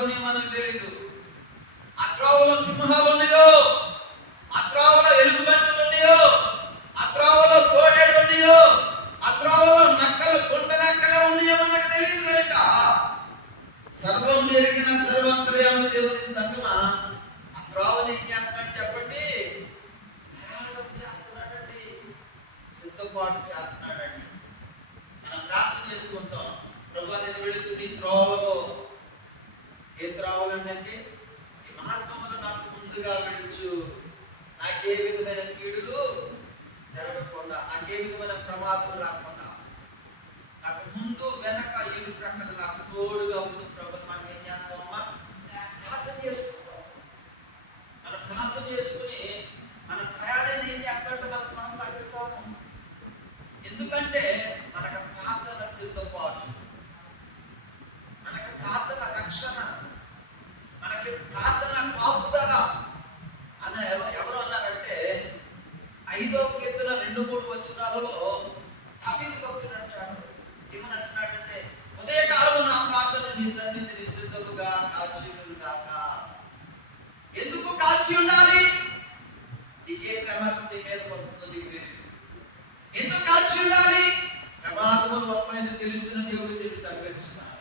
ఉన్నాయో మనకు తెలియదు. ఆ త్రోవలో సింహాలు ఉన్నాయో, ఆ త్రోవలో ఎలుగుబంటులు ఉన్నాయో, ఆ త్రోవలో తోడేళ్ళు ఉన్నాయో, ఆ త్రోవలో నక్కలు గుంట నక్కలే ఉన్నాయో మనకు తెలియదు. కనుక సర్వం ఎరిగిన సర్వంతర్యామి దేవుని సంగమా ఆ త్రోవని ఏం చేస్తున్నాడు చెప్పండి? సరళం చేస్తున్నాడండి, సిద్ధపాటు చేస్తున్నాడండి. మనం ప్రార్థన చేసుకుంటాం, ప్రభువా నేను విడిచి నీ త్రోవలో, ఏ త్రోవలంటే ఈ మార్గములు నాకు ముందుగా విడుచు, నాకే విధమైన కీడులు జరగకుండా, నాకే విధమైన ప్రమాదం రాకుండా, నాకు ముందు వెనక ఇరు ప్రక్కన నాకు తోడుగా ఉండు ప్రభు. మనం ఏం చేస్తామమ్మా? ప్రార్థన చేసుకుంటాం. మనం ప్రార్థన చేసుకుని మన ప్రయాణాన్ని ఏం చేస్తామంటే మనం కొనసాగిస్తాము. ఎందుకంటే మనకు ప్రార్థన సిద్ధపాటు, మనకి ప్రార్థన రక్షణ, మనకి ప్రార్థన కాపుదల అని ఎవరు అన్నారంటే 5వ కీర్తన 2-3 వచనాలలో దావీదు భక్తుడు అంటాడు. ఏమని అంటున్నాడంటే, ఉదయకాలము నా ప్రార్థన నీ సన్నిధిని సిద్ధముగా కాచి ఉండుగాక. ఎందుకు కాచి ఉండాలి? నీకే ప్రమాదం నీ మీదకి వస్తుందో నీకు తెలియదు. ఎందుకు కాచి ఉండాలి? ప్రమాదములు వస్తాయని తెలిసిన దేవుడు నిన్ను తప్పించున్నాడు.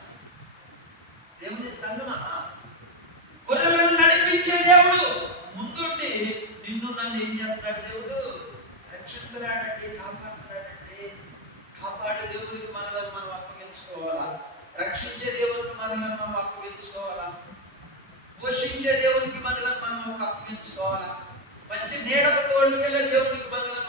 దేవుని సంగమా, గొర్రెలను నడిపించే దేవుడు ముందుండి నిన్ను నన్ను ఏం చేస్తున్నాడు? దేవుడు రక్షిస్తున్నాడండి, కాపాడుతున్నాడండి. కాపాడే దేవునికి మనలను మనం అప్పగించుకోవాలా, రక్షించే దేవునికి మనలను మనం అప్పగించుకోవాలా, పోషించే దేవునికి మనలను మనం అప్పగించుకోవాలా, మంచి నీడకు తోడుకెళ్ళే దేవునికి మనలను